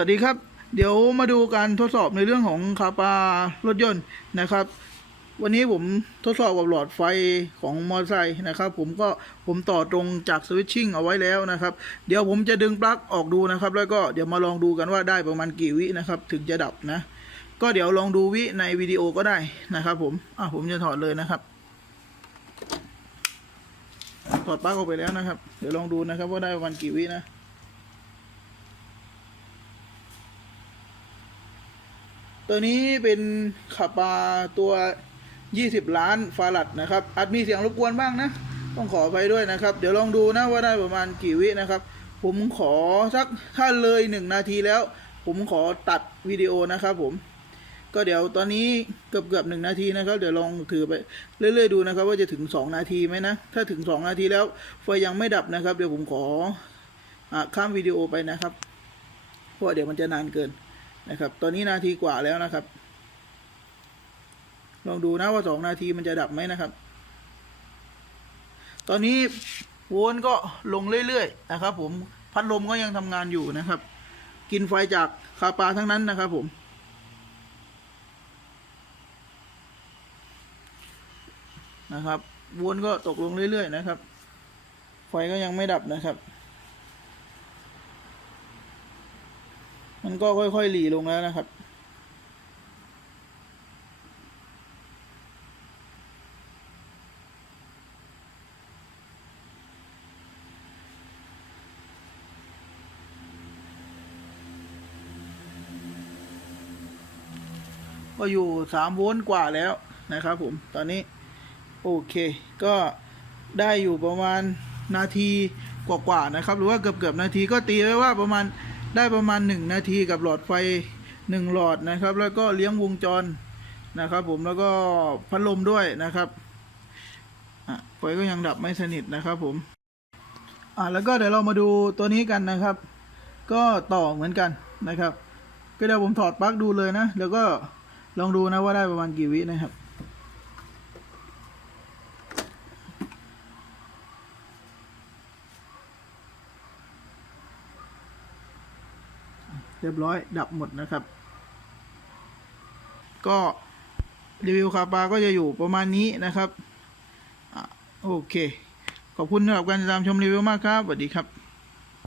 วัสดีครับ เดี๋ยวมาดูการทดสอบในเรื่องของคาปารถยนต์นะครับ วันนี้ผมทดสอบกับหลอดไฟของมอเตอร์ไซค์นะครับ ผมก็ผมต่อตรงจากสวิตชิ่งเอาไว้แล้วนะครับ เดี๋ยวผมจะดึงปลั๊กออกดูนะครับ แล้วก็เดี๋ยวมาลองดูกันว่าได้ประมาณกี่วินะครับ ถึงจะดับนะ ก็เดี๋ยวลองดูวิในวิดีโอก็ได้นะครับ ผมอะผมจะถอดเลยนะครับถอดปลั๊กออกไปแล้วนะครับ เดี๋ยวลองดูนะครับว่าได้ประมาณกี่วินะ ตัวนี้เป็นขับปาตัว 20 ล้านฟารัดนะครับอาจมีเสียงรบกวนบ้างนะ ต้องขอไปด้วยนะครับ เดี๋ยวลองดูนะว่าได้ประมาณกี่วินะครับ ผมขอสักถ้าเลยหนึ่งนาทีแล้ว ผมขอตัดวิดีโอนะครับผมก็เดี๋ยวตอนนี้เกือบเกือบหนึ่งนาทีนะครับ เดี๋ยวลองถือไปเรื่อยๆดูนะครับ ว่าจะถึง 2 นาทีไหมนะ ถ้าถึง 2 นาทีแล้วไฟยังไม่ดับนะครับ เดี๋ยวผมขออข้ามวิดีโอไปนะครับ เพราะเดี๋ยวมันจะนานเกิน นะครับ ตอนนี้นาทีกว่าแล้วนะครับ ลองดูนะว่าสองนาทีมันจะดับไหมนะครับ ตอนนี้วลต์ก็ลงเรื่อยๆนะครับ ผมพัดลมก็ยังทำงานอยู่นะครับ กินไฟจากคาปาทั้งนั้นนะครับผมนะครับวลต์ก็ตกลงเรื่อย ๆ นะครับ ไฟก็ยังไม่ดับนะครับ มันก็ค่อยๆหลีลงแล้วนะครับ ก็อยู่สามโวลต์กว่าแล้วนะครับผม ตอนนี้ โอเค ก็ได้อยู่ประมาณนาทีกว่าๆนะครับ หรือว่าเกือบๆนาทีก็ตีไว้ว่าประมาณ ได้ประมาณหนึ่งนาทีกับหลอดไฟหนึ่งหลอดนะครับ แล้วก็เลี้ยงวงจรนะครับ ผมแล้วก็พัดลมด้วยนะครับไฟก็ยังดับไม่สนิทนะครับผมอ่าแล้วก็เดี๋ยวเรามาดูตัวนี้กันนะครับ ก็ต่อเหมือนกันนะครับ ก็เดี๋ยวผมถอดปลั๊กดูเลยนะ แล้วก็ลองดูนะว่าได้ประมาณกี่วินะครับ เรียบร้อยดับหมดนะครับ ก็รีวิวคาปาก็จะอยู่ประมาณนี้นะครับอโอเค ขอบคุณสำหรับการติดตามชมรีวิวมากครับสวัสดีครับ